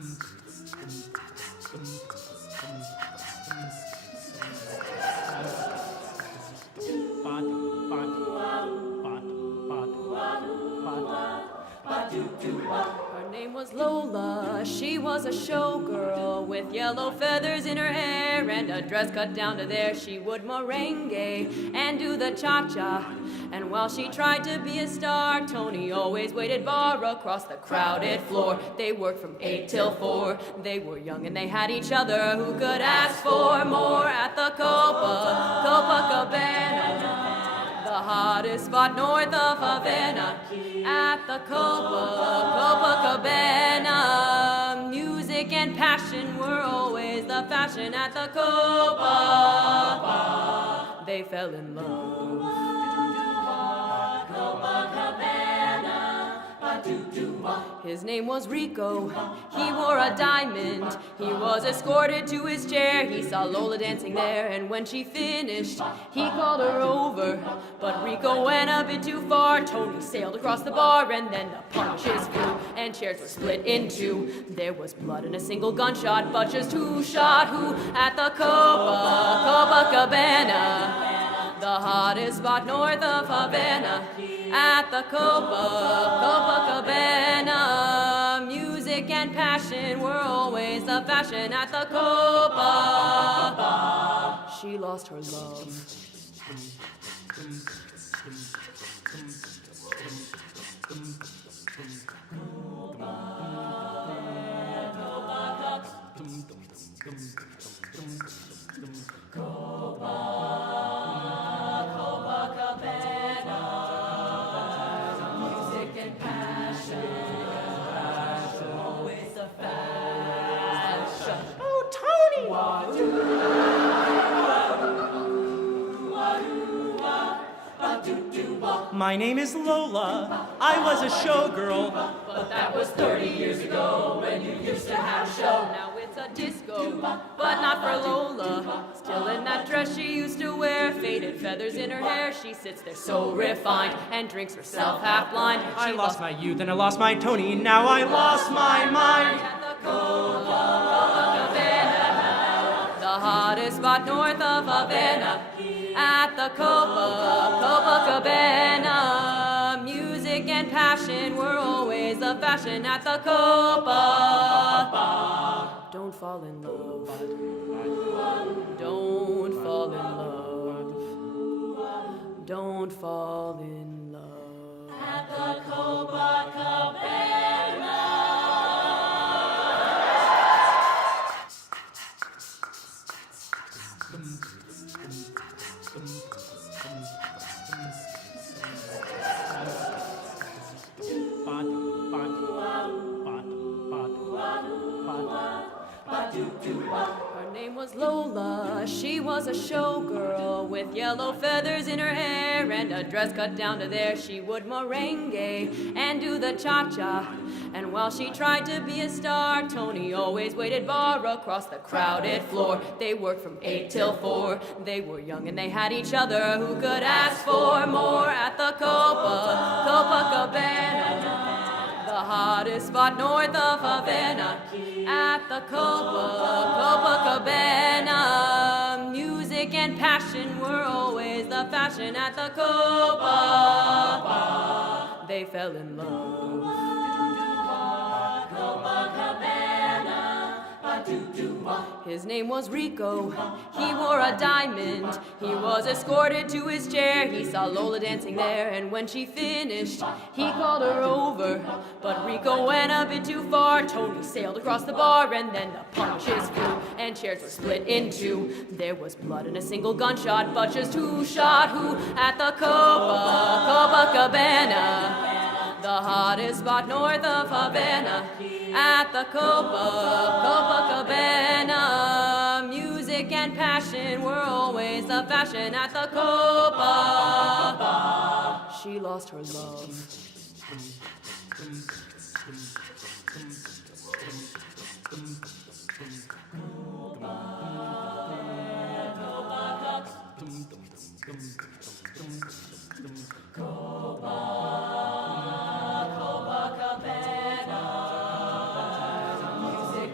Her name was Lola, she was a showgirl with yellow feathers in her hair and a dress cut down to there. She would merengue and do the cha-cha. And while she tried to be a star, Tony always waited bar across the crowded floor. They worked from 8 till 4. They were young and they had each other. Who could ask for more at the Copacabana? The hottest spot north of Havana. At the Copacabana, music and passion were always the fashion at the Copa. They fell in love. His name was Rico, he wore a diamond. He was escorted to his chair, he saw Lola dancing there. And when she finished, he called her over. But Rico went a bit too far. Tony sailed across the bar and then the punches flew and chairs were split in two. There was blood and a single gunshot, but just who shot who at the Copacabana? The hottest spot north of Havana. At the Copacabana, music and passion were always the fashion at the Copa. She lost her love. My name is Lola. I was a showgirl. But that was 30 years ago when you used to have a show. Now it's a disco, but not for Lola. Still in that dress she used to wear, faded feathers in her hair. She sits there so refined and drinks herself half blind. I lost my youth and I lost my Tony. Now I lost my mind. The hottest spot north of Havana. At the Copacabana, music and passion were always the fashion at the Copa. Don't fall in love. Don't fall in love. Don't fall in love. At the Copacabana. Her name was Lola, she was a showgirl with yellow feathers in her hair and a dress cut down to there. She would merengue and do the cha-cha. And while she tried to be a star, Tony always waited bar across the crowded floor. They worked from 8 till 4. They were young and they had each other. Who could ask for more at the Copacabana? The hottest spot north of Havana. At the Copacabana, music and passion were always the fashion at the Copa. They fell in love. His name was Rico, he wore a diamond. He was escorted to his chair, he saw Lola dancing there. And when she finished, he called her over. But Rico went a bit too far. Tony sailed across the bar and then the punches flew and chairs were split in two. There was blood and a single gunshot, but just who shot who at the Copacabana? The hottest spot north of Havana. At the Copacabana, music and passion were always the fashion at the Copa. She lost her love. Copacabana, music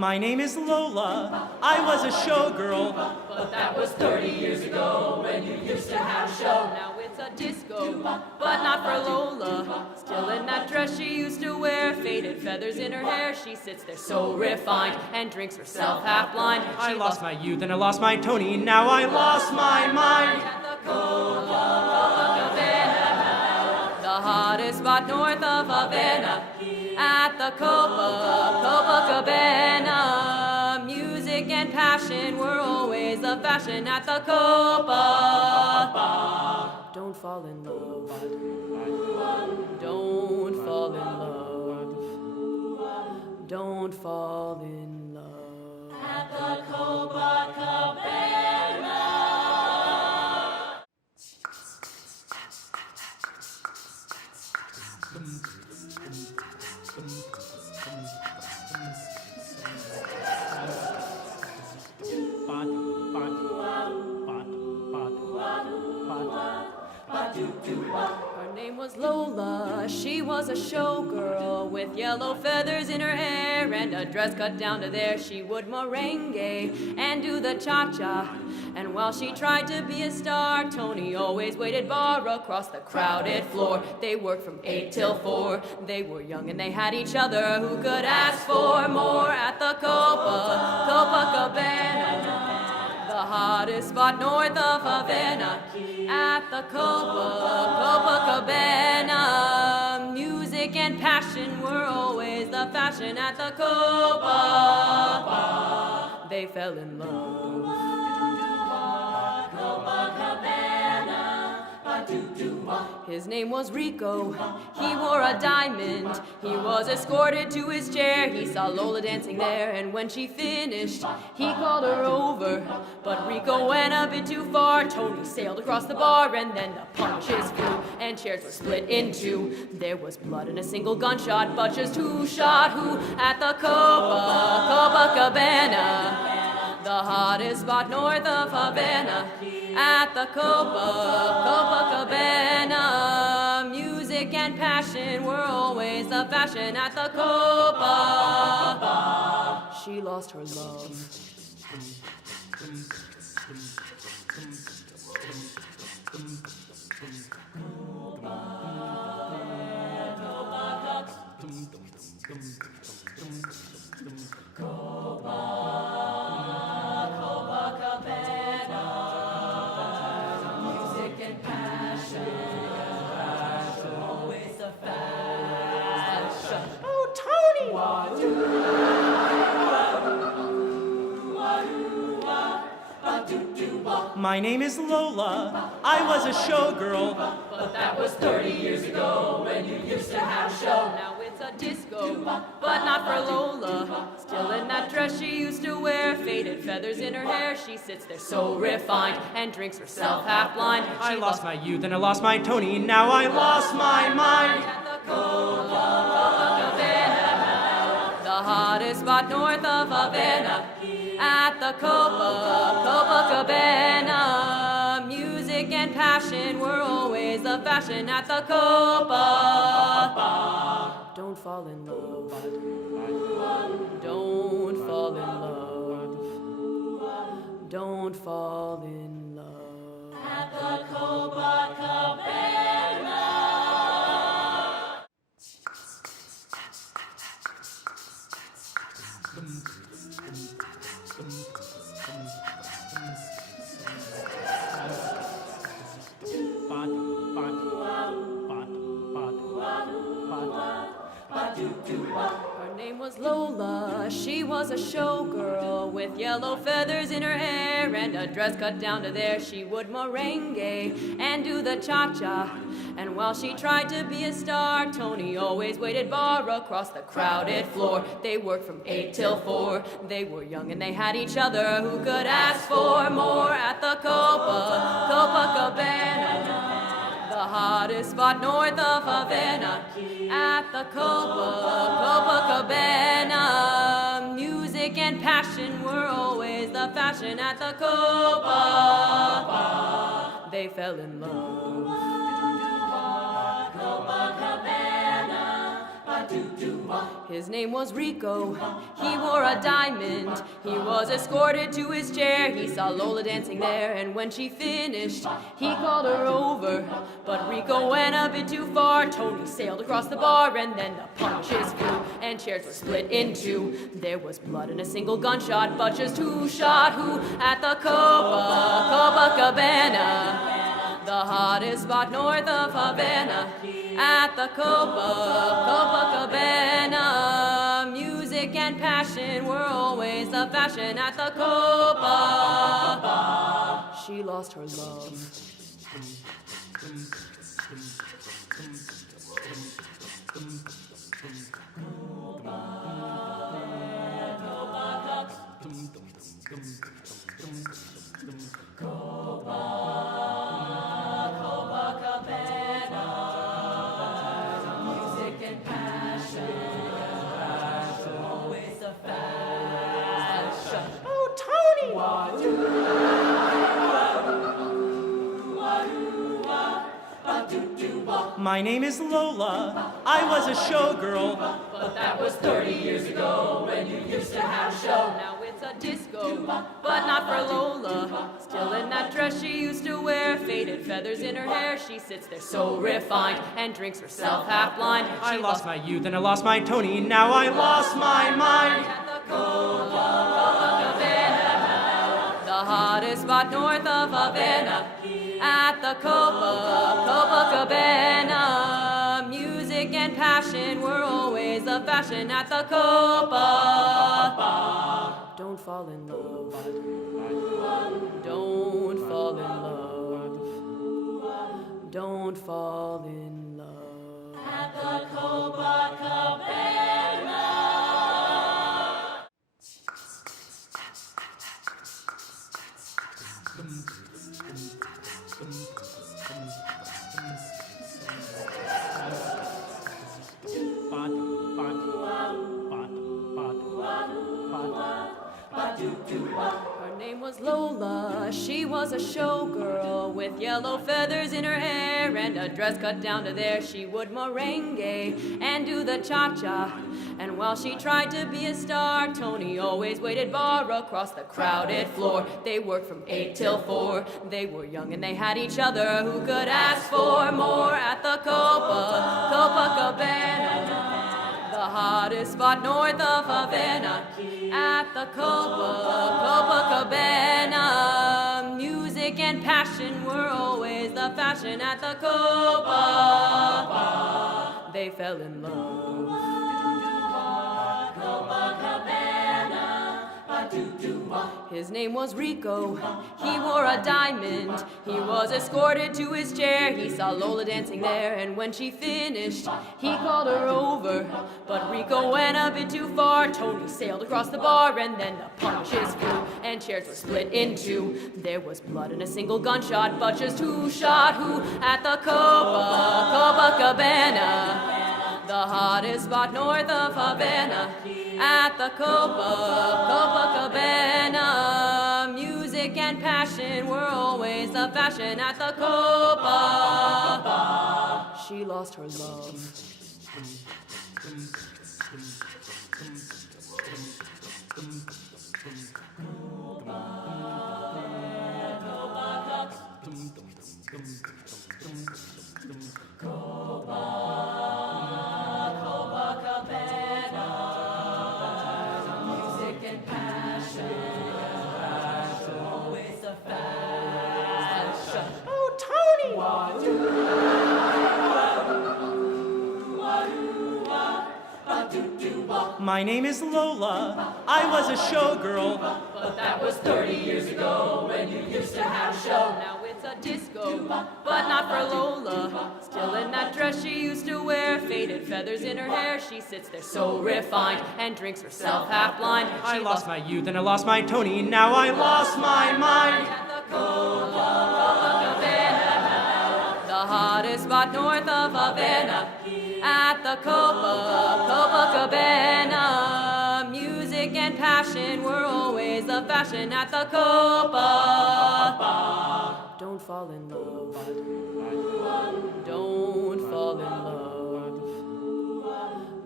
My name is Lola. I was a showgirl. But that was 30 years ago when you used to have a show. Now it's a disco, but not for Lola. Still in that dress she used to wear, faded feathers in her hair. She sits there so refined and drinks herself half blind. I lost my youth and I lost my Tony. Now I lost my mind. At the Copacabana, the hottest spot north of Havana. At the Copacabana, music and passion were always the fashion. At the Copa, don't fall in love. Don't fall in love. Don't fall in love. At the Copacabana. Her name was Lola, she was a showgirl with yellow feathers in her hair and a dress cut down to there. She would merengue and do the cha-cha. And while she tried to be a star, Tony always waited bar across the crowded floor. They worked from 8 till 4. They were young and they had each other. Who could ask for more? At the Copacabana, the hottest spot north of Havana. At the Copacabana, music and passion were always the fashion. At the Copa, they fell in love. His name was Rico, he wore a diamond. He was escorted to his chair, he saw Lola dancing there. And when she finished, he called her over. But Rico went a bit too far. Tony sailed across the bar and then the punches flew and chairs were split in two. There was blood and a single gunshot, but just who shot who? At the Copacabana, the hottest spot north of Havana. At the Copacabana, music and passion were always the fashion. At the Copa, she lost her love. My name is Lola. I was a showgirl. But that was 30 years ago when you used to have a show. Now it's a disco, but not for Lola. Still in that dress she used to wear, faded feathers in her hair. She sits there so refined and drinks herself half blind. I lost my youth and I lost my Tony. Now I lost my mind. At the Copacabana, the hottest spot north of Havana. At the Copacabana, music and passion were always the fashion. At the Copa, don't fall in love. Don't fall in love. Don't fall in love. At the Copacabana. Her name was Lola, she was a showgirl with yellow feathers in her hair and a dress cut down to there. She would merengue and do the cha-cha. And while she tried to be a star, Tony always waited bar across the crowded floor. They worked from 8 till 4. They were young and they had each other. Who could ask for more? At the Copacabana, the hottest spot north of Havana. At the Copacabana, music and passion were always the fashion. At the Copa, they fell in love. Copacabana, His name was Rico. He wore a diamond. He was escorted to his chair. He saw Lola dancing there, and when she finished, he called her over. But Rico went a bit too far. Tony sailed across the bar, and then the punches flew, and chairs were split in two. There was blood and a single gunshot, but just who shot who at the Copacabana? The hottest spot north of Havana, at the Copacabana. Music and passion were always the fashion at the Copa. She lost her love. My name is Lola. I was a showgirl. But that was 30 years ago when you used to have a show. Now it's a disco, but not for Lola. Still in that dress she used to wear, faded feathers in her hair. She sits there so refined and drinks herself half blind. I lost my youth and I lost my Tony. Now I lost my mind. At the Copacabana, the hottest spot north of Havana. At the Copacabana, music and passion were always the fashion at the Copa. Don't fall in love. Don't fall in love. Don't fall in love. At the Copacabana. Her name was Lola. She was a showgirl with yellow feathers in her hair and a dress cut down to there. She would merengue and do the cha-cha. And while she tried to be a star, Tony always waited bar across the crowded floor. They worked from 8 till 4. They were young and they had each other. Who could ask for more at the Copacabana? The hottest spot north of Havana, at the Copacabana. Music and passion were always the fashion at the Copa. They fell in love. His name was Rico. He wore a diamond. He was escorted to his chair. He saw Lola dancing there, and when she finished, he called her over. But Rico went a bit too far. Tony sailed across the bar, and then the punches flew, and chairs were split in two. There was blood and a single gunshot, but just who shot who at the Copacabana? The hottest spot north of Havana, at the Copacabana. Music and passion were always the fashion at the Copa. She lost her love. My name is Lola. I was a showgirl. But that was 30 years ago when you used to have a show. Now it's a disco, but not for Lola. Still in that dress she used to wear, faded feathers in her hair. She sits there so refined and drinks herself half blind. I lost my youth and I lost my Tony. Now I lost my mind. At the Copacabana, the hottest spot north of Havana. At the Copacabana, music and passion were always the fashion at the Copa. Don't fall in love. Don't fall in love.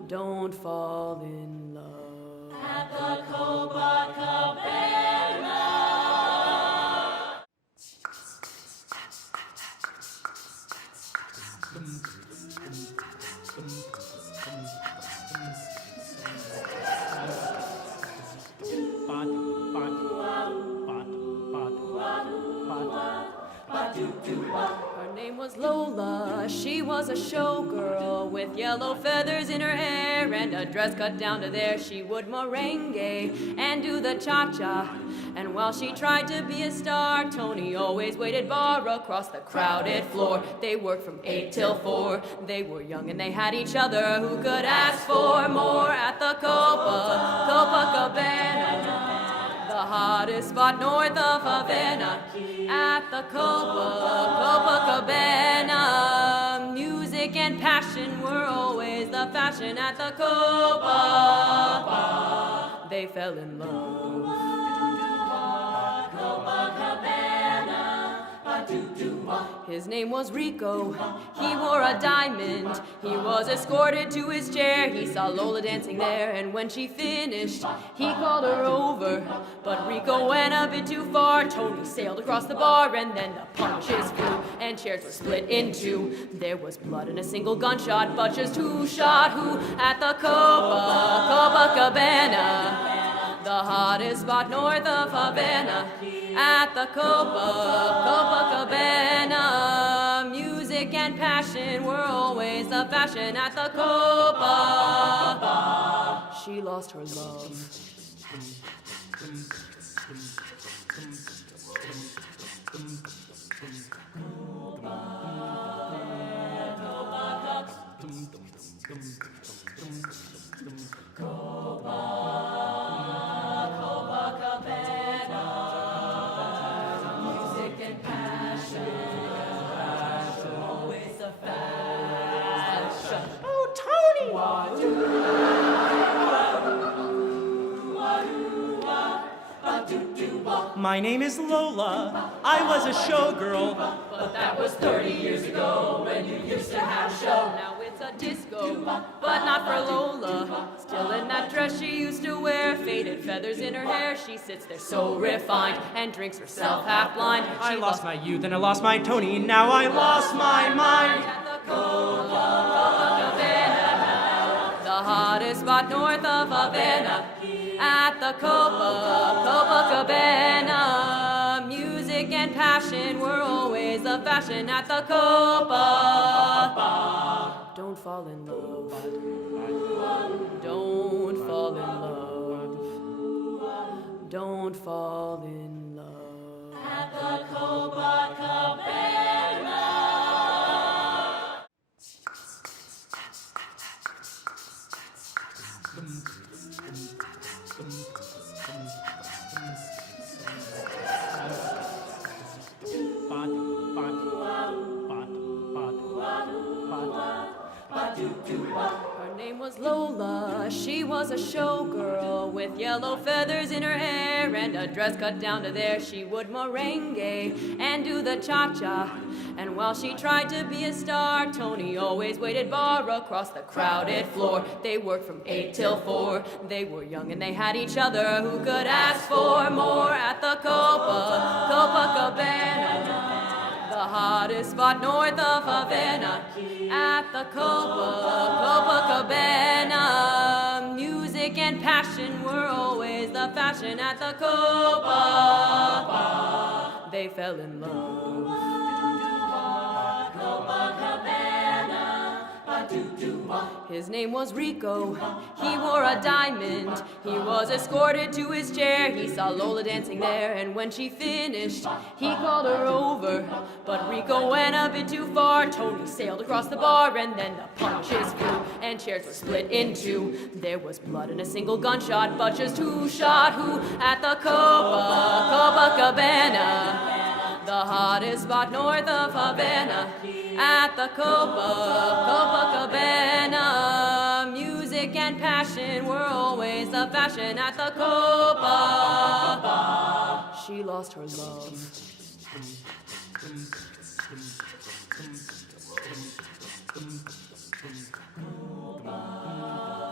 Don't fall in love. At the Copacabana. Her name was Lola, she was a showgirl with yellow feathers in her hair and a dress cut down to there. She would merengue and do the cha-cha. And while she tried to be a star, Tony always waited bar across the crowded floor. They worked from 8 till 4. They were young and they had each other. Who could ask for more at the Copacabana? The hottest spot north of Havana. At the Copacabana, music and passion were always the fashion. At the Copa, they fell in love. His name was Rico, he wore a diamond. He was escorted to his chair, he saw Lola dancing there. And when she finished, he called her over. But Rico went a bit too far. Tony sailed across the bar and then the punches flew and chairs were split in two. There was blood and a single gunshot, but just who shot who at the Copacabana? The hottest spot north of Havana. At the Copacabana, music and passion were always the fashion. At the Copa, she lost her love. My name is Lola. I was a showgirl. But that was 30 years ago when you used to have a show. Now it's a disco, but not for Lola. Still in that dress she used to wear, faded feathers in her hair. She sits there so refined and drinks herself half blind. I lost my youth and I lost my Tony. Now I lost my mind. At the Copacabana, the hottest spot north of Havana. At the Copacabana, music and passion were always the fashion. At the Copa, don't fall in love. Don't fall in love. Don't fall in love. At the Copacabana. Her name was Lola, she was a showgirl with yellow feathers in her hair and a dress cut down to there. She would merengue and do the cha-cha. And while she tried to be a star, Tony always waited bar across the crowded floor. They worked from 8 till 4. They were young and they had each other. Who could ask for more at the Copacabana? The hottest spot north of Havana. At the Copacabana, music and passion were always the fashion. At the Copa, they fell in love. His name was Rico, he wore a diamond. He was escorted to his chair, he saw Lola dancing there. And when she finished, he called her over. But Rico went a bit too far. Tony sailed across the bar and then the punches flew and chairs were split in two. There was blood and a single gunshot, but just who shot who at the Copacabana? The hottest spot north of Havana. At the Copacabana, music and passion were always the fashion. At the Copa, she lost her love.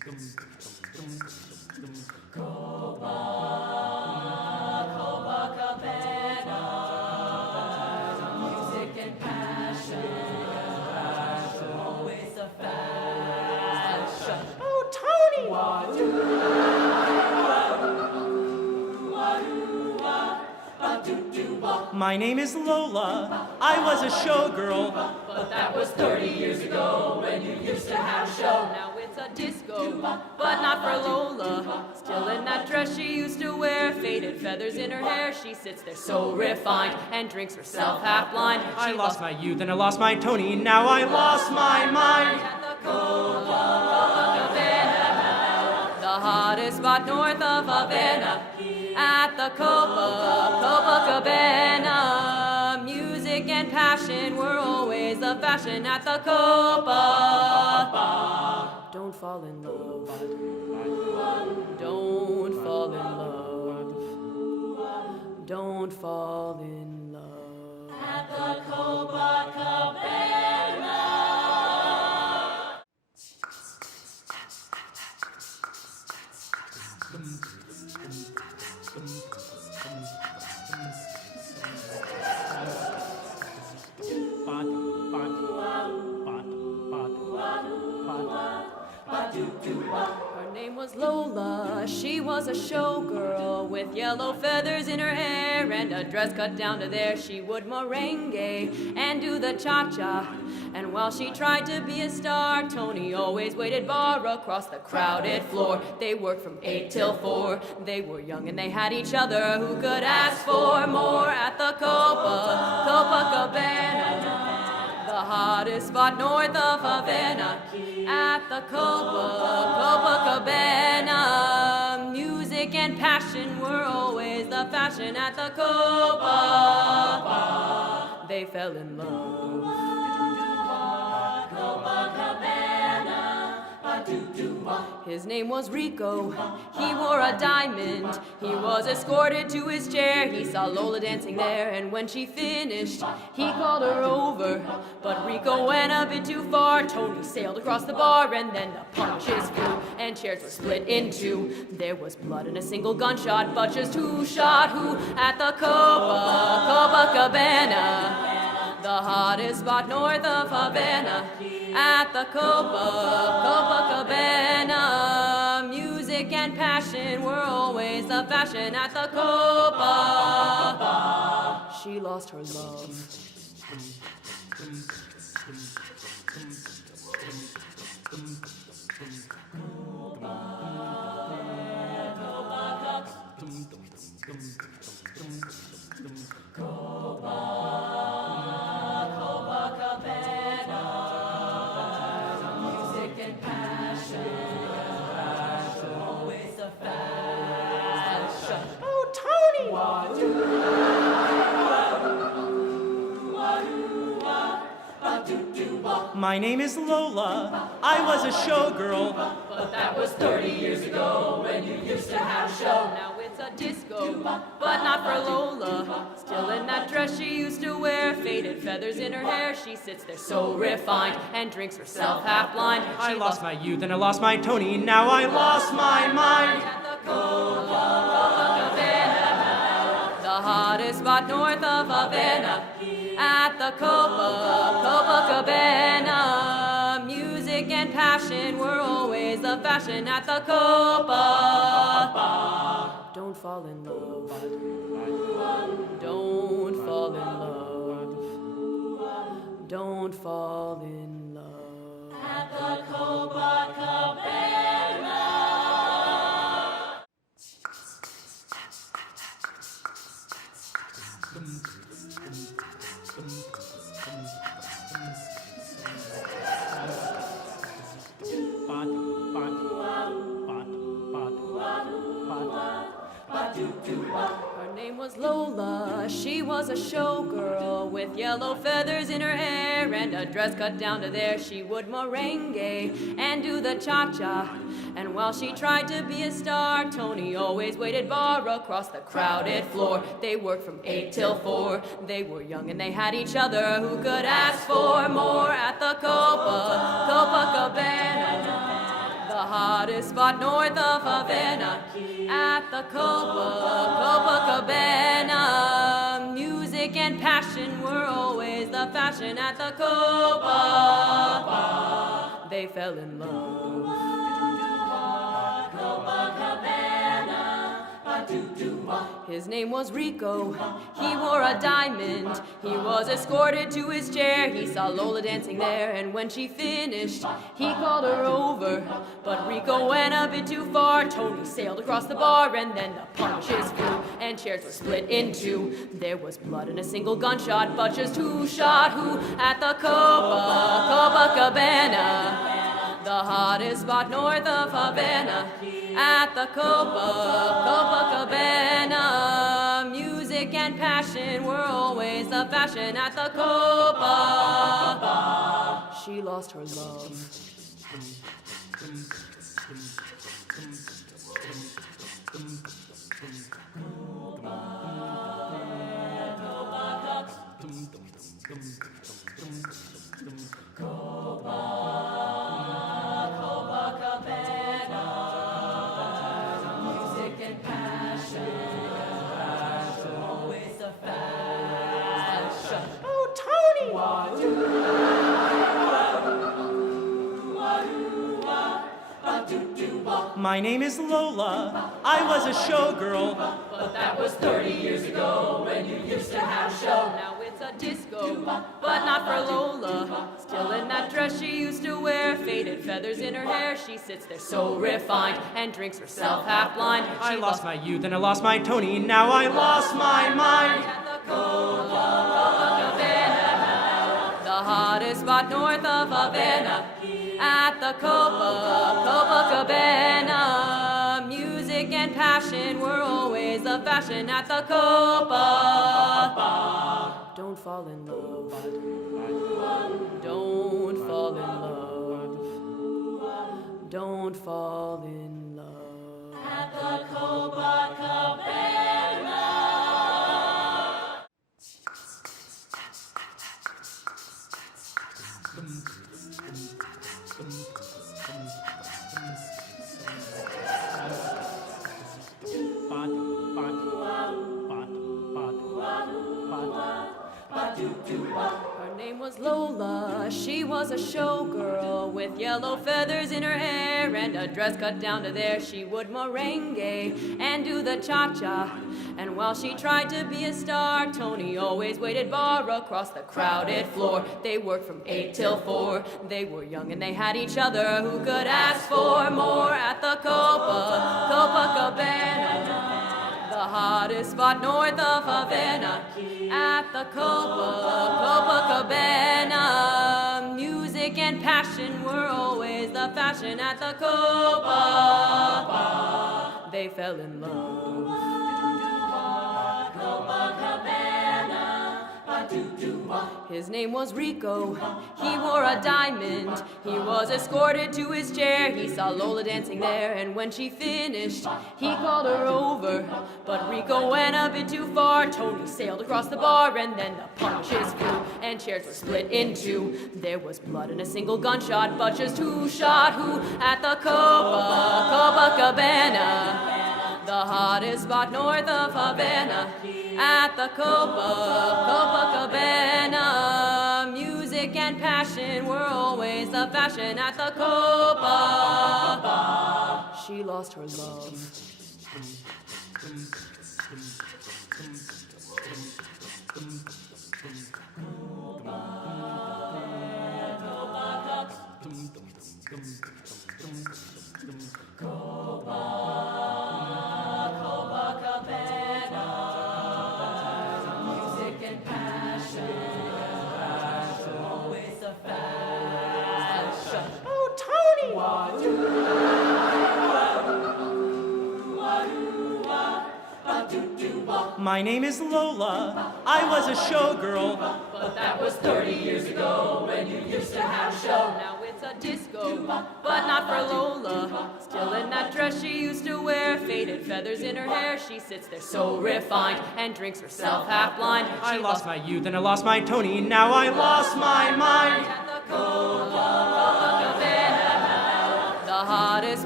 Music and passion, always a fashion. Oh, Tony! My name is Lola. I was a showgirl. But that was 30 years ago when you used to have a show. Now it's a disco, but not for Lola. Still in that dress she used to wear, faded feathers in her hair. She sits there so refined and drinks herself half blind. I lost my youth and I lost my Tony. Now I lost my mind. At the Copacabana, the hottest spot north of Havana. At the Copacabana, music and passion were always the fashion. At the Copa, don't fall in love. Don't fall in love. Don't fall in love. At the Copacabana. Her name was Lola, she was a showgirl with yellow feathers in her hair and a dress cut down to there. She would merengue and do the cha-cha. And while she tried to be a star, Tony always waited bar across the crowded floor. They worked from 8 till 4. They were young and they had each other. Who could ask for more? At the Copacabana, the hottest spot north of Havana. At the Copacabana, music and passion were always the fashion. At the Copa, they fell in love. His name was Rico, he wore a diamond. He was escorted to his chair, he saw Lola dancing there. And when she finished, he called her over. But Rico went a bit too far. Tony sailed across the bar and then the punches flew and chairs were split in two. There was blood and a single gunshot, but just who shot who? At the Copacabana, the hottest spot north of Havana. At the Copacabana, music and passion were always the fashion. At the Copa, she lost her love. My name is Lola. I was a showgirl. But that was 30 years ago when you used to have a show. Now it's a disco, but not for Lola. Still in that dress she used to wear, faded feathers in her hair. She sits there so refined and drinks herself half blind. I lost my youth and I lost my Tony. Now I lost my mind. At the Copacabana, the hottest spot north of Havana. At the Copacabana, music and passion were always the fashion. At the Copa, don't fall in love. Don't fall in love. Don't fall in love. At the Copacabana. Her name was Lola, she was a showgirl with yellow feathers in her hair and a dress cut down to there. She would merengue and do the cha-cha. And while she tried to be a star, Tony always waited bar across the crowded floor. They worked from 8 till 4. They were young and they had each other. Who could ask for more? At the Copacabana, the hottest spot north of Havana, at the Copacabana. Music and passion were always the fashion at the Copa. They fell in love. His name was Rico, he wore a diamond. He was escorted to his chair, he saw Lola dancing there. And when she finished, he called her over. But Rico went a bit too far. Tony sailed across the bar, and then the punches flew, and chairs were split in two. There was blood and a single gunshot, but just who shot who at the Copacabana? The hottest spot north of Havana, at the Copacabana. Music and passion were always the fashion at the Copa. She lost her love. My name is Lola. I was a showgirl. But that was 30 years ago when you used to have a show. Now it's a disco, but not for Lola. Still in that dress she used to wear, faded feathers in her hair. She sits there so refined and drinks herself half blind. I lost my youth and I lost my Tony. Now I lost my mind. At the Copacabana, the hottest spot north of Havana, at the Copacabana. Music and passion were always the fashion at the Copa. Don't fall in love. Don't fall in love. Don't fall in love. At the Copacabana. Her name was Lola, she was a showgirl with yellow feathers in her hair and a dress cut down to there. She would merengue and do the cha-cha. And while she tried to be a star, Tony always waited bar across the crowded floor. They worked from 8 till 4. They were young and they had each other. Who could ask for more at the Copacabana? The hottest spot north of Havana, at the Copacabana. Music and passion were always the fashion at the Copa. They fell in love. His name was Rico, he wore a diamond. He was escorted to his chair, he saw Lola dancing there. And when she finished, he called her over. But Rico went a bit too far. Tony sailed across the bar, and then the punches flew, and chairs were split in two. There was blood and a single gunshot, but just who shot who at the Copacabana? The hottest spot north of Havana, at the Copacabana. Music and passion were always the fashion at the Copa. She lost her love. My name is Lola. I was a showgirl. But that was 30 years ago when you used to have a show. Now it's a disco, but not for Lola. Still in that dress she used to wear, faded feathers in her hair. She sits there so refined and drinks herself half blind. I lost my youth and I lost my Tony. Now I lost my mind. At the Copacabana, the hottest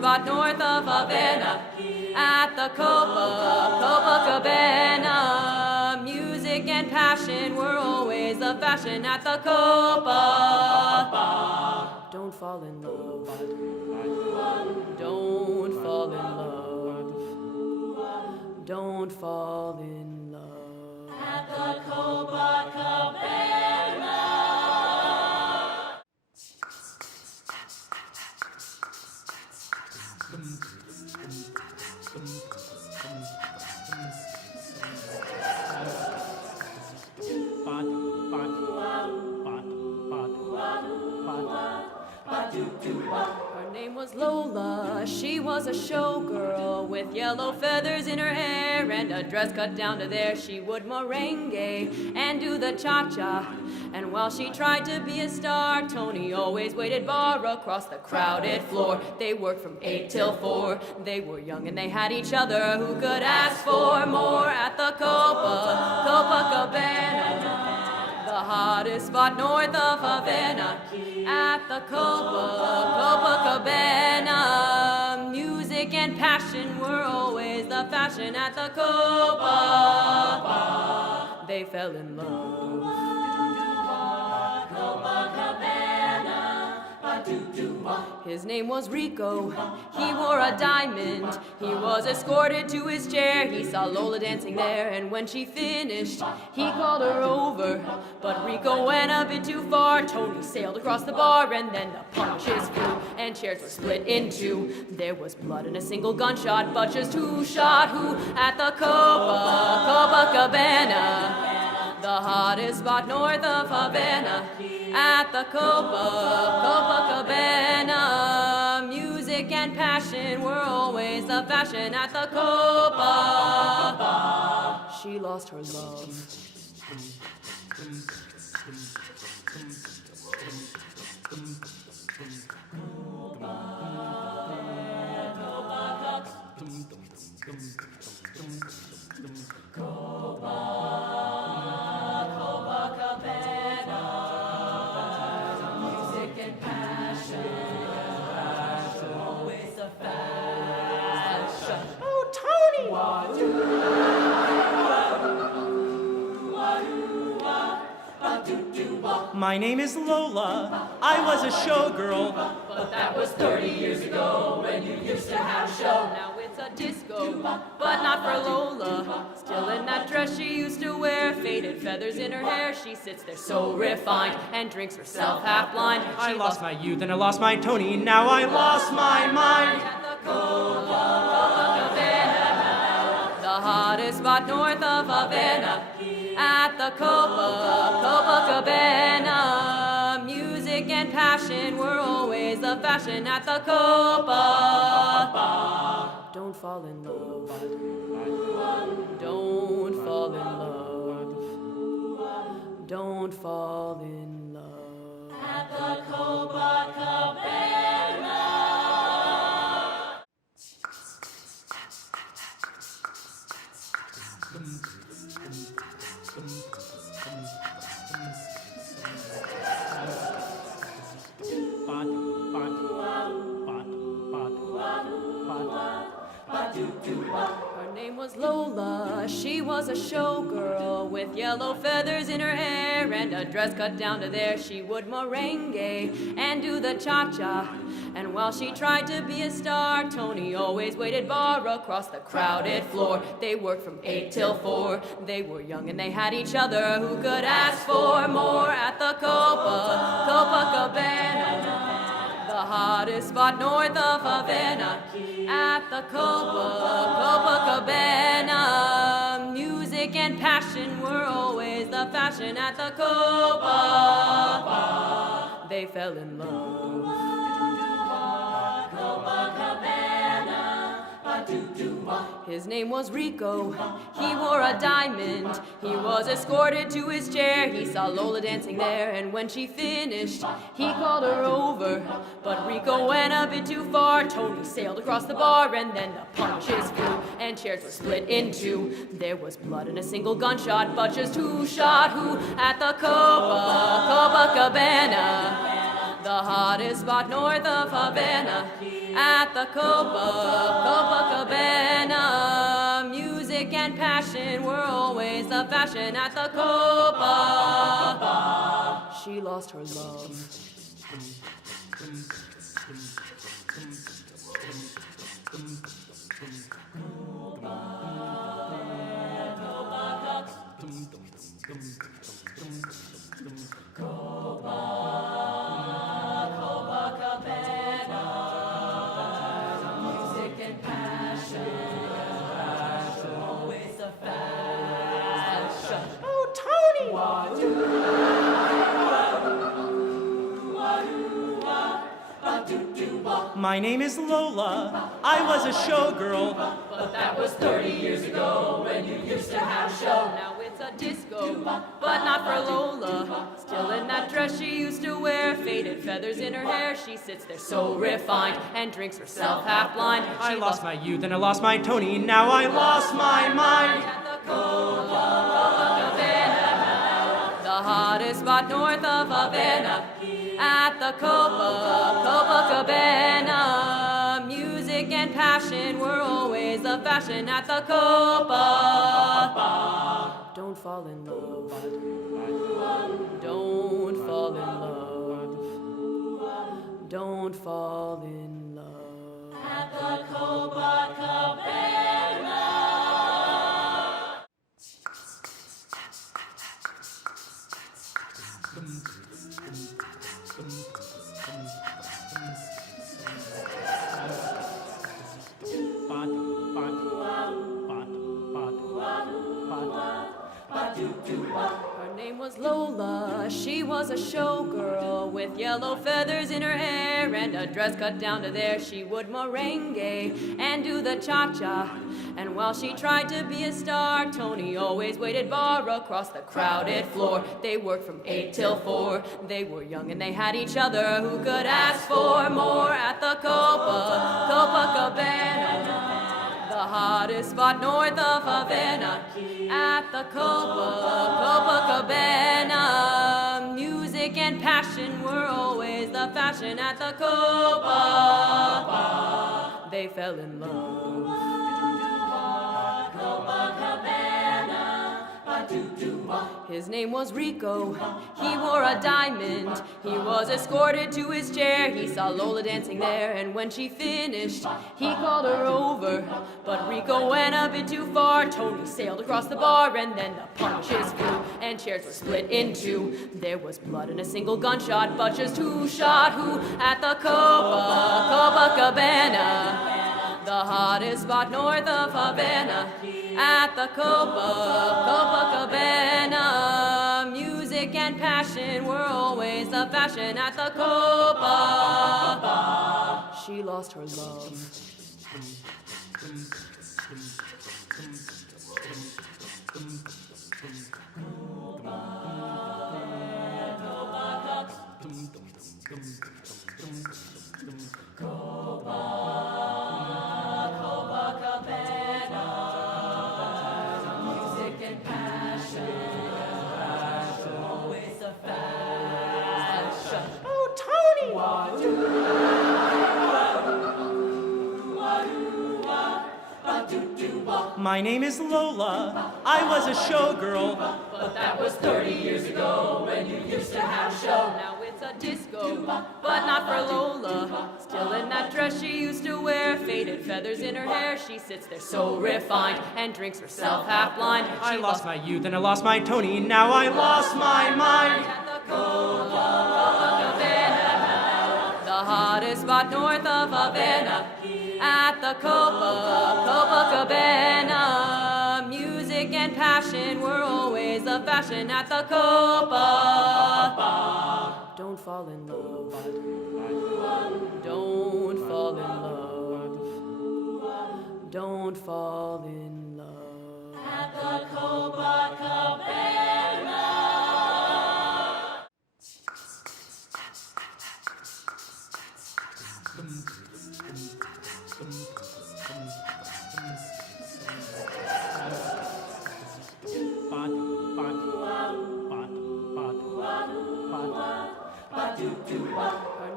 spot north of Havana, at the Copacabana. Music and passion were always the fashion at the Copa. Don't fall in love. Don't fall in love. Don't fall in love. At the Copacabana. Her name was Lola, she was a showgirl with yellow feathers in her hair and a dress cut down to there. She would merengue and do the cha-cha. And while she tried to be a star, Tony always waited bar across the crowded floor. They worked from 8 till 4. They were young and they had each other. Who could ask for more at the Copacabana? The hottest spot north of Havana, at the Copacabana. Music and passion were always the fashion at the Copa. They fell in love. His name was Rico, he wore a diamond. He was escorted to his chair, he saw Lola dancing there. And when she finished, he called her over. But Rico went a bit too far. Tony sailed across the bar and then the punches flew and chairs were split in two. There was blood and a single gunshot, but just who shot who at the Copacabana? The hottest spot north of Havana, at the Copacabana. Music and passion were always the fashion at the Copa. She lost her love. My name is Lola. I was a showgirl. But that was 30 years ago when you used to have a show. Now it's a disco, but not for Lola. Still in that dress she used to wear, faded feathers in her hair. She sits there so refined and drinks herself half blind. I lost my youth and I lost my Tony. Now I lost my mind. At the Copacabana, the hottest spot north of Havana, at the Copacabana. Music and passion were always the fashion at the Copa. Don't fall in love. Don't fall in love. Don't fall in love. At the Copacabana. Her name was Lola, she was a showgirl with yellow feathers in her hair and a dress cut down to there. She would merengue and do the cha-cha. And while she tried to be a star, Tony always waited bar across the crowded floor. They worked from 8 till 4. They were young and they had each other. Who could ask for more at the Copacabana? The hottest spot north of Havana, at the Copacabana. Music and passion were always the fashion at the Copa. They fell in love. His name was Rico, he wore a diamond. He was escorted to his chair, he saw Lola dancing there. And when she finished, he called her over. But Rico went a bit too far. Tony sailed across the bar and then the punches flew and chairs were split in two. There was blood and a single gunshot, but just who shot who at the Copacabana? the hottest spot north of Havana, at the Copacabana. Music and passion were always the fashion at the Copa. She lost her love. My name is Lola. I was a showgirl. But that was 30 years ago when you used to have a show. Now it's a disco, but not for Lola. Still in that dress she used to wear, faded feathers in her hair. She sits there so refined and drinks herself half blind. I lost my youth and I lost my Tony. Now I lost my mind. At the Copacabana, the hottest spot north of Havana, at the Copacabana. Music and passion were always the fashion at the Copa. Don't fall in love. Don't fall in love. Don't fall in love. At the Copacabana. Her name was Lola, she was a showgirl with yellow feathers in her hair and a dress cut down to there. She would merengue and do the cha-cha. And while she tried to be a star, Tony always waited bar across the crowded floor. They worked from 8 till 4. They were young and they had each other. Who could ask for more at the Copacabana? The hottest spot north of Havana, at the Copacabana. Music and passion were always the fashion at the Copa. They fell in love. His name was Rico, he wore a diamond. He was escorted to his chair, he saw Lola dancing there. And when she finished, he called her over. But Rico went a bit too far. Tony sailed across the bar, and then the punches flew, and chairs were split in two. There was blood and a single gunshot, but just who shot who at the Copacabana? The hottest spot north of Havana, at the Copacabana. Music and passion were always the fashion at the Copa. She lost her love. My name is Lola. I was a showgirl. But that was 30 years ago when you used to have a show. Now it's a disco, but not for Lola. Still in that dress she used to wear, faded feathers in her hair. She sits there so refined and drinks herself half blind. I lost my youth and I lost my Tony. Now I lost my mind. At the Copacabana, the hottest spot north of Havana, at the Copacabana. Music and passion were always the fashion at the Copa. Don't fall in love. Don't fall in love. Don't fall in love. At the Copacabana. Her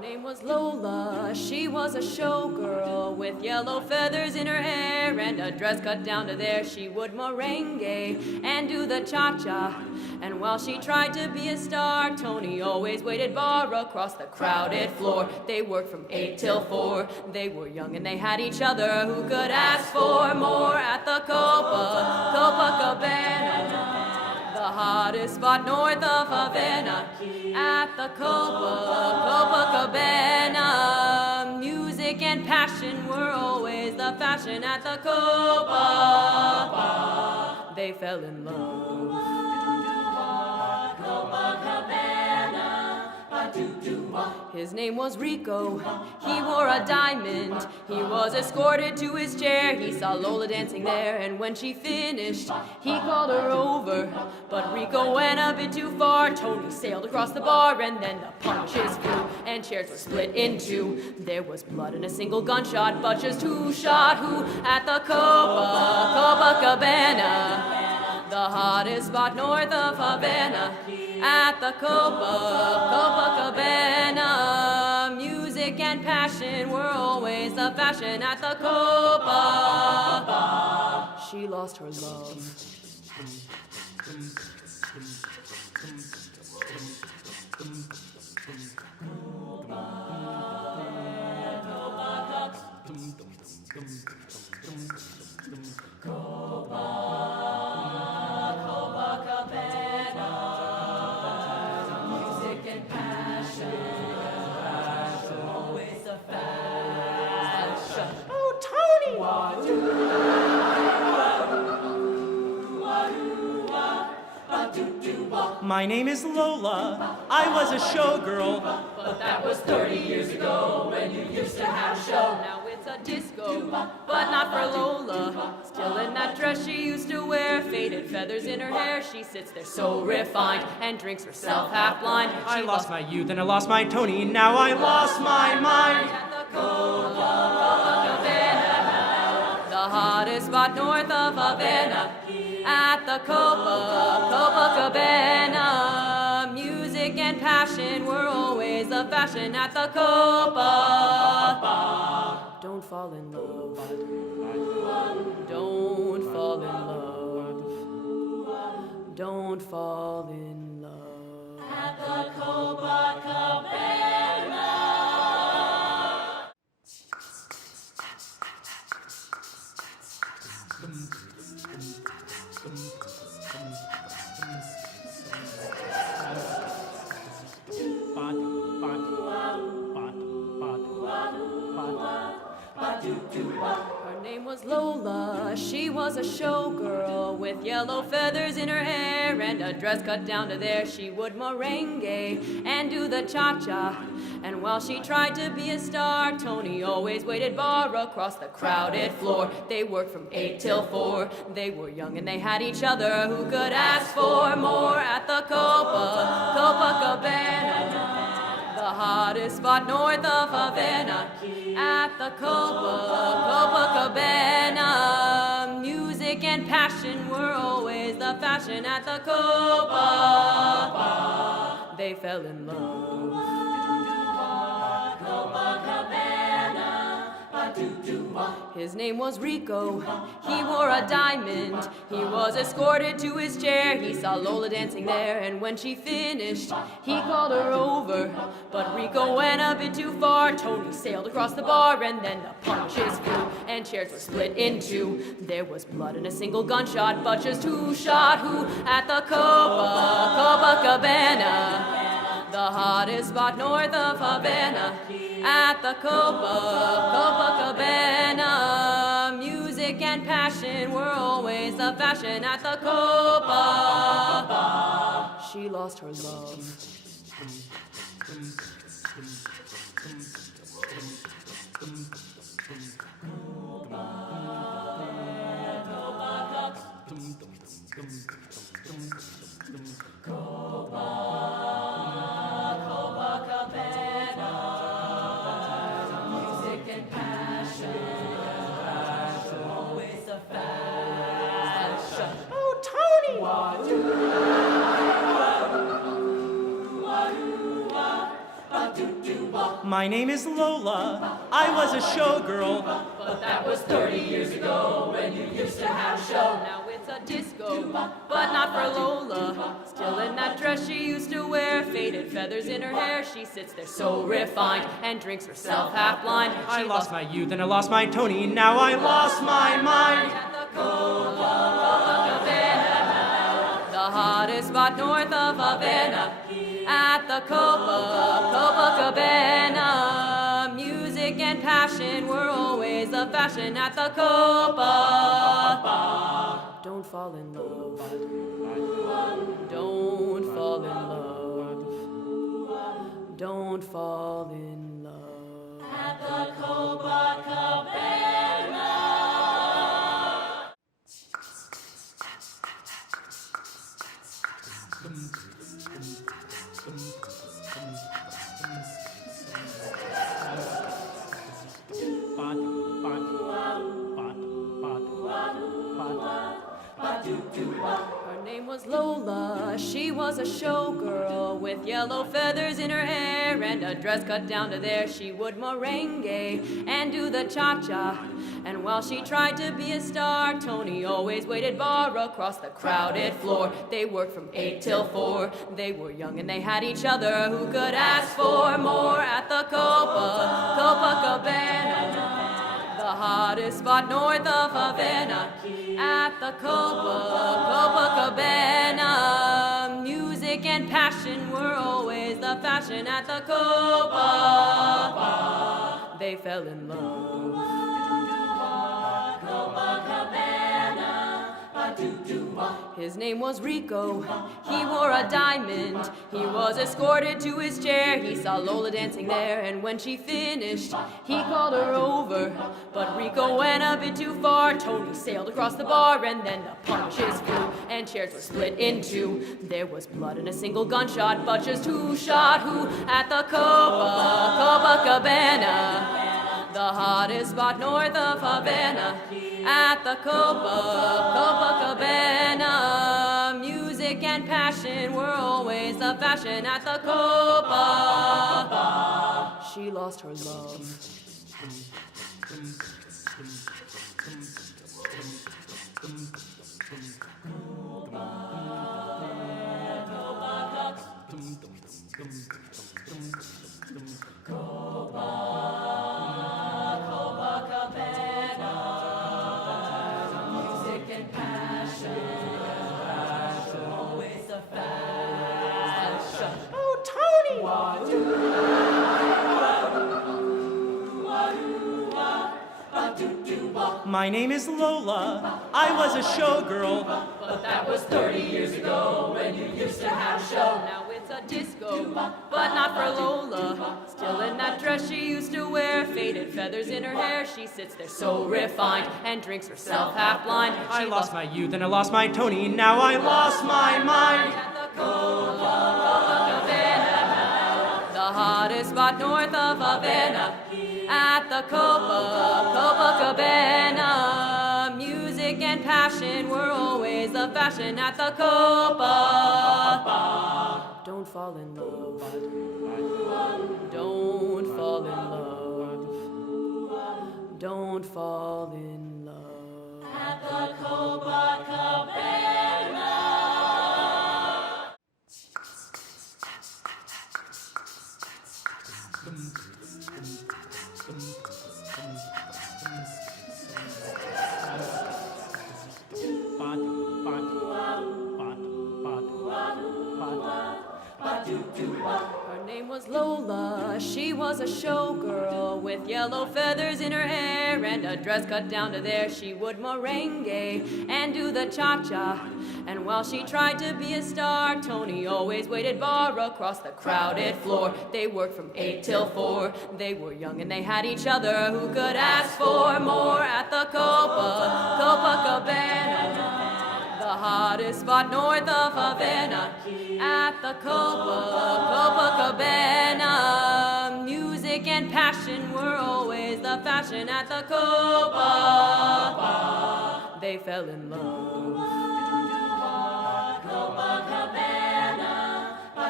She was a showgirl with yellow feathers in her hair and a dress cut down to there. She would merengue and do the cha-cha. And while she tried to be a star, Tony always waited bar across the crowded floor. They worked from 8 till 4. They were young and they had each other. Who could ask for more at the Copacabana? The hottest spot north of Havana. At the Copacabana. Music and passion were always the fashion at the Copa. They fell in love. His name was Rico, he wore a diamond. He was escorted to his chair, he saw Lola dancing there. And when she finished, he called her over. But Rico went a bit too far. Tony sailed across the bar and then the punches flew and chairs were split in two. There was blood and a single gunshot, but just who shot who at the Copacabana? The hottest spot north of Havana. At the Copacabana. Music and passion were always the fashion at the Copa. She lost her love. My name is Lola. I was a showgirl. But that was 30 years ago when you used to have a show. Now it's a disco, but not for Lola. Still in that dress she used to wear, faded feathers in her hair. She sits there so refined and drinks herself half blind. I lost my youth and I lost my Tony. Now I lost my mind. At the Copacabana, the hottest spot north of Havana. At the Copacabana, music and passion were always the fashion at the Copa. Don't fall in love. Don't fall in love. Don't fall in love. At the Copacabana. Her name was Lola, she was a showgirl with yellow feathers in her hair and a dress cut down to there. She would merengue and do the cha-cha. And while she tried to be a star, Tony always waited bar across the crowded floor. They worked from 8 till 4. They were young and they had each other. Who could ask for more at the Copacabana? The hottest spot north of Havana. At the Copacabana. Music and passion were always the fashion at the Copa. They fell in love. His name was Rico, he wore a diamond. He was escorted to his chair, he saw Lola dancing there. And when she finished, he called her over. But Rico went a bit too far. Tony sailed across the bar and then the punches flew and chairs were split in two. There was blood and a single gunshot, but just who shot who at the Copacabana? The hottest spot north of Havana. At the Copacabana. Music and passion were always the fashion at the Copa. She lost her love. My name is Lola. I was a showgirl. But that was 30 years ago when you used to have a show. Now it's a disco, but not for Lola. Still in that dress she used to wear, faded feathers in her hair. She sits there so refined and drinks herself half blind. I lost my youth and I lost my Tony. Now I lost my mind. At the Copacabana, the hottest spot north of Havana. At the Copacabana, music and passion were always the fashion. At the Copa, don't fall in love. Don't fall in love. Don't fall in love. At the Copacabana. Her name was Lola, she was a showgirl with yellow feathers in her hair and a dress cut down to there. She would merengue and do the cha-cha. And while she tried to be a star, Tony always waited bar across the crowded floor. They worked from 8 till 4. They were young and they had each other. Who could ask for more? At the Copacabana, the hottest spot north of Havana. At the Copacabana, music and passion were always the fashion. At the Copa, they fell in love. His name was Rico, he wore a diamond. He was escorted to his chair, he saw Lola dancing there. And when she finished, he called her over. But Rico went a bit too far. Tony sailed across the bar and then the punches flew and chairs were split in two. There was blood and a single gunshot, but just who shot who? At the Copacabana, the hottest spot north of Havana. At the Copacabana, music and passion were always the fashion. At the Copa, she lost her love. My name is Lola. I was a showgirl. But that was 30 years ago when you used to have a show. Now it's a disco, but not for Lola. Still in that dress she used to wear, faded feathers in her hair. She sits there so refined and drinks herself half blind. I lost my youth and I lost my Tony. Now I lost my mind. At the Copacabana, the hottest spot north of Havana. At the Copacabana, music and passion were always the fashion. At the Copa, don't fall in love. Don't fall in love. Don't fall in love. At the Copacabana. Her name was Lola, she was a showgirl with yellow feathers in her hair and a dress cut down to there. She would merengue and do the cha-cha. And while she tried to be a star, Tony always waited bar across the crowded floor. They worked from 8 till 4. They were young and they had each other. Who could ask for more? At the Copacabana, the hottest spot north of Havana. At the Copacabana, music and passion were always the fashion. At the Copa, they fell in love. Copacabana,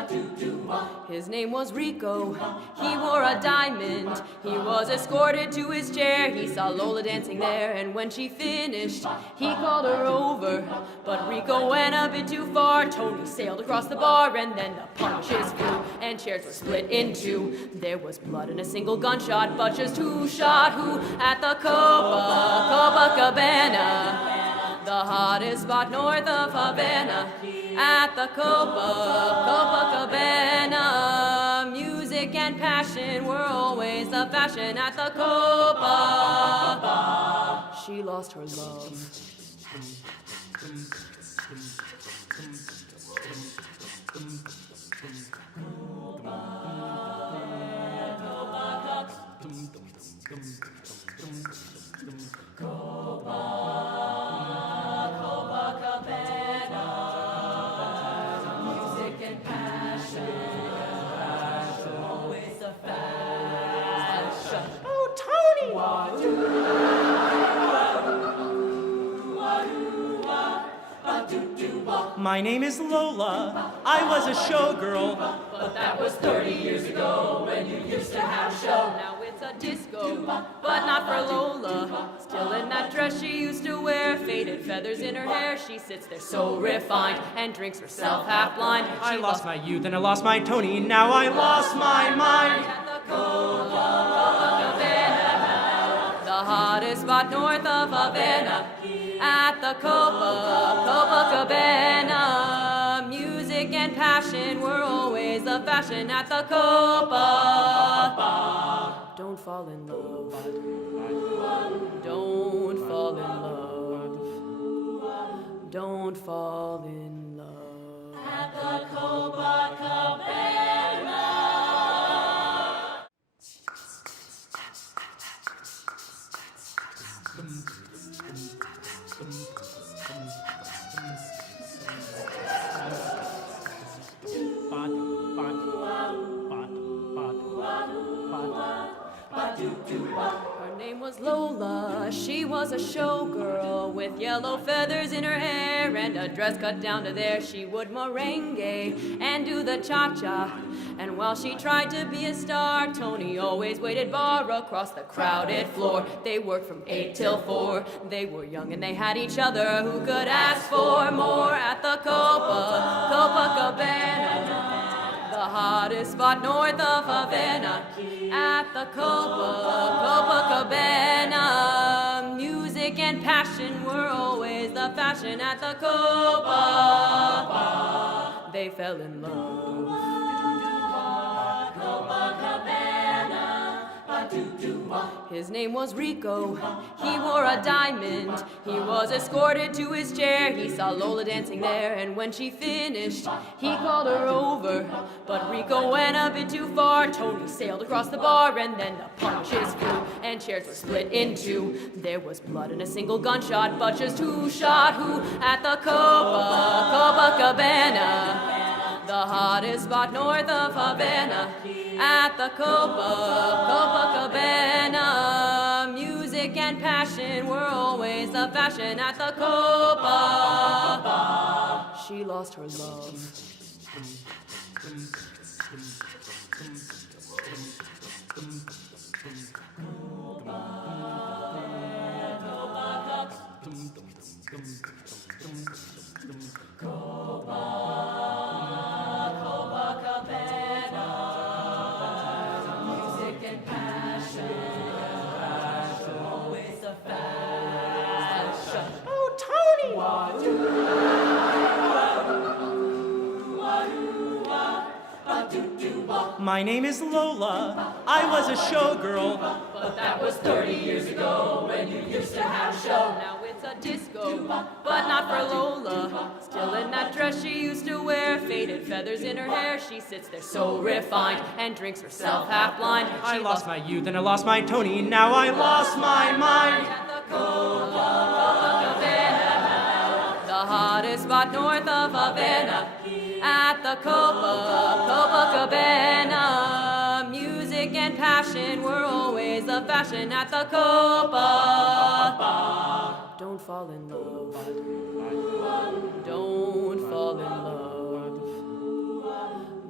His name was Rico, he wore a diamond. He was escorted to his chair, he saw Lola dancing there. And when she finished, he called her over. But Rico went a bit too far. Tony sailed across the bar, and then the punches flew, and chairs were split in two. There was blood and a single gunshot, but just who shot who at the Copacabana? The hottest spot north of Havana, at the Copacabana. Music and passion were always the fashion at the Copa. She lost her love. My name is Lola. I was a showgirl. But that was 30 years ago when you used to have a show. Now it's a disco, but not for Lola. Still in that dress she used to wear, faded feathers in her hair. She sits there so refined and drinks herself half blind. I lost my youth and I lost my Tony. Now I lost my mind. At the Copacabana, the hottest spot north of Havana, at the Copacabana. Music and passion were always the fashion at the Copa. Don't fall in love. Don't fall in love. Don't fall in love. At the Copacabana. Her name was Lola, she was a showgirl with yellow feathers in her hair and a dress cut down to there. She would merengue and do the cha-cha, and while she tried to be a star, Tony always waited bar across the crowded floor. They worked from 8 till 4. They were young and they had each other. Who could ask for more at the Copacabana? The hottest spot north of Havana, at the Copacabana. Music and passion were always the fashion at the Copa. They fell in love. His name was Rico, he wore a diamond. He was escorted to his chair, he saw Lola dancing there. And when she finished, he called her over. But Rico went a bit too far. Tony sailed across the bar, and then the punches flew, and chairs were split in two. There was blood and a single gunshot, but just who shot who at the Copacabana? The hottest spot north of Havana, at the Copacabana. Music and passion were always the fashion at the Copa. She lost her love. My name is Lola. I was a showgirl. But that was 30 years ago when you used to have a show. Now it's a disco, but not for Lola. Still in that dress she used to wear, faded feathers in her hair. She sits there so refined and drinks herself half blind. I lost my youth and I lost my Tony. Now I lost my mind. At the Copacabana, the hottest spot north of Havana, at the Copacabana. Music and passion were always the fashion at the Copa. Don't fall in love. Don't fall in love.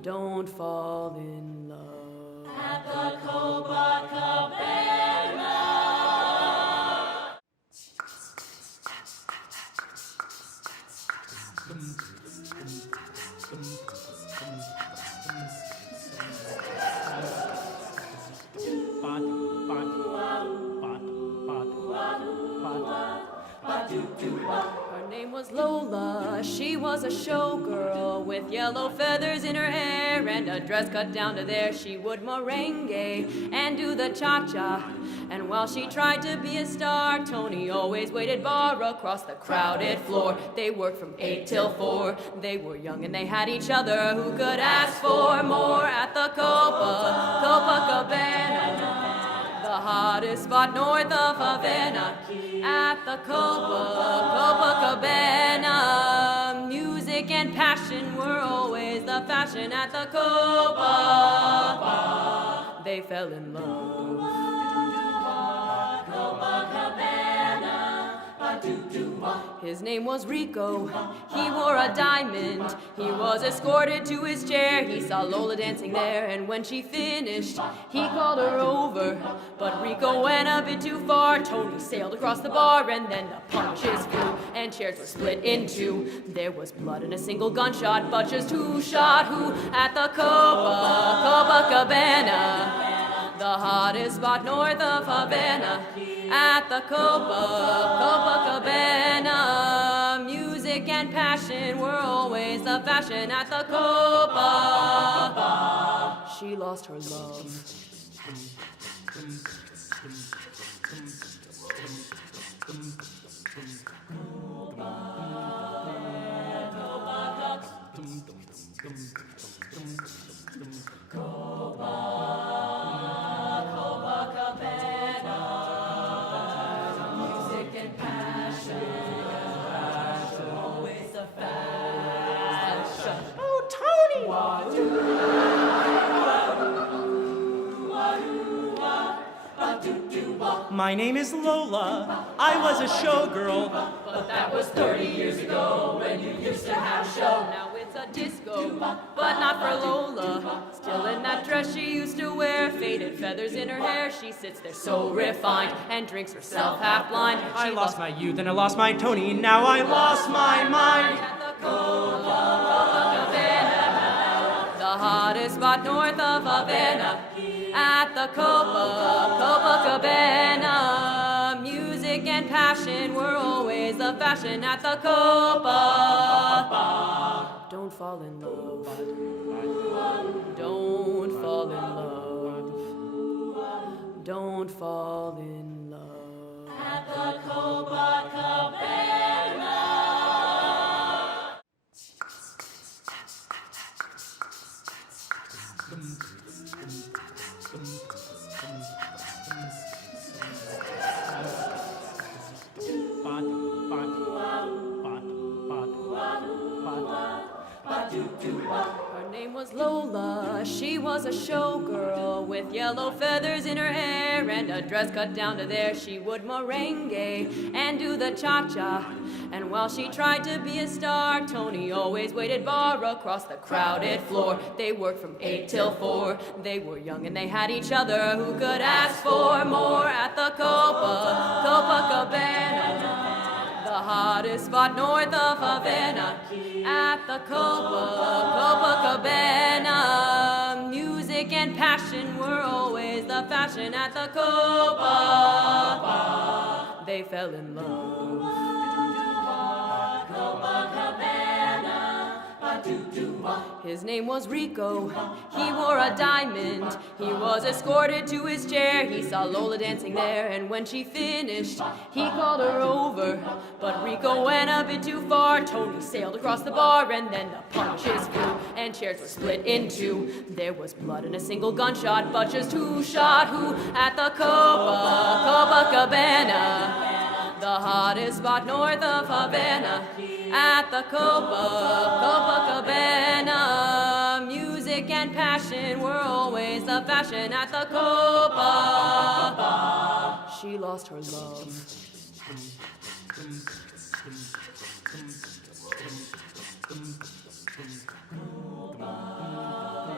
Don't fall in love at the Copacabana. Her name was Lola, she was a showgirl with yellow feathers in her hair and a dress cut down to there. She would merengue and do the cha-cha. And while she tried to be a star, Tony always waited bar across the crowded floor. They worked from 8 till 4. They were young and they had each other. Who could ask for more at the Copacabana? The hottest spot north of Havana, at the Copacabana. Music and passion were always the fashion at the Copa. They fell in love. His name was Rico, he wore a diamond. He was escorted to his chair, he saw Lola dancing there. And when she finished, he called her over. But Rico went a bit too far. Tony sailed across the bar, and then the punches flew, and chairs were split in two. There was blood and a single gunshot, but just who shot who at the Copacabana? The hottest spot north of Havana, at the Copacabana. Music and passion were always the fashion at the Copa. She lost her love. My name is Lola. I was a showgirl. But that was 30 years ago when you used to have a show. Now it's a disco, but not for Lola. Still in that dress she used to wear, faded feathers in her hair. She sits there so refined and drinks herself half blind. I lost my youth and I lost my Tony. Now I lost my mind. The hottest spot north of Havana, at the Copacabana. Music and passion were always the fashion at the Copa. Don't fall in love. Don't fall in love. Don't fall in love. At the Copacabana. Her name was Lola, she was a showgirl with yellow feathers in her hair and a dress cut down to there. She would merengue and do the cha-cha. And while she tried to be a star, Tony always waited bar across the crowded floor. They worked from 8 till 4. They were young and they had each other. Who could ask for more at the Copacabana? The hottest spot north of Havana, at the Copacabana. Music and passion were always the fashion at the Copa. They fell in love. His name was Rico, he wore a diamond. He was escorted to his chair, he saw Lola dancing there. And when she finished, he called her over. But Rico went a bit too far. Tony sailed across the bar, and then the punches flew, and chairs were split in two. There was blood and a single gunshot, but just who shot who at the Copacabana? The hottest spot north of Havana, at the Copacabana. Music and passion were always the fashion at the Copa. She lost her love.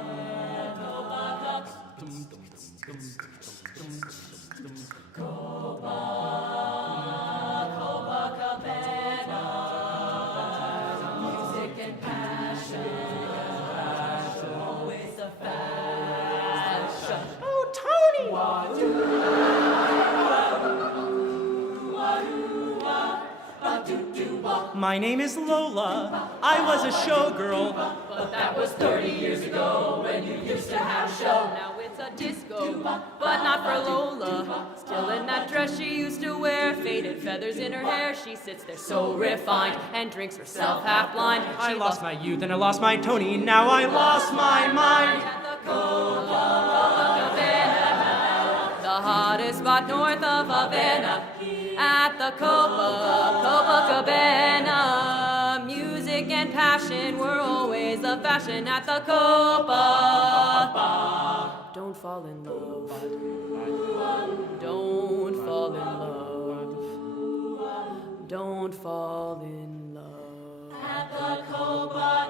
My name is Lola. I was a showgirl. But that was 30 years ago when you used to have a show. Now it's a disco, but not for Lola. Still in that dress she used to wear, faded feathers in her hair. She sits there so refined and drinks herself half blind. I lost my youth and I lost my Tony. Now I lost my mind. At the Copacabana, the hottest spot north of Havana. At the Copacabana, music and passion were always the fashion. At the Copa, don't fall in love. Don't fall in love. Don't fall in love. At the Copa.